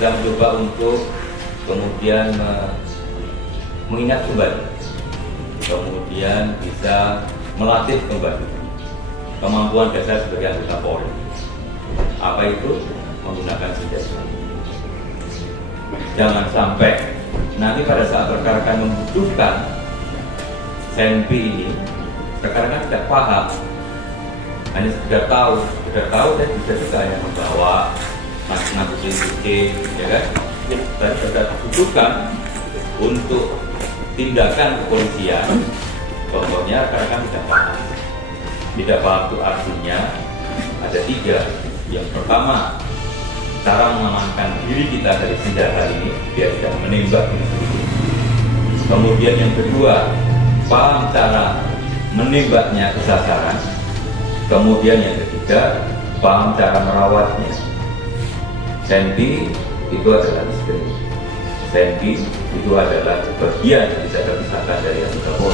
kita mencoba untuk kemudian mengingat kembali, kemudian bisa melatih kembali kemampuan dasar sebagai anggota Polri. Apa itu? Menggunakan senjata. Jangan sampai nanti pada saat rekan-rekan membutuhkan senpi ini, rekan-rekan tidak paham, hanya sekedar tahu dan bisa juga yang membawa kucing, ya kan? Dan sudah dibutuhkan untuk tindakan kepolisian, contohnya rekan-rekan tidak paham. Tidak paham itu artinya ada 3. Yang pertama, cara mengamankan diri kita dari senjata ini biar tidak menembak diri sendiri. Kemudian yang kedua, paham cara menembaknya ke sasaran. Kemudian yang ketiga, paham cara merawatnya. Senpi itu adalah istri. Senpi itu adalah bagian yang bisa terpisahkan dari anggota Polri.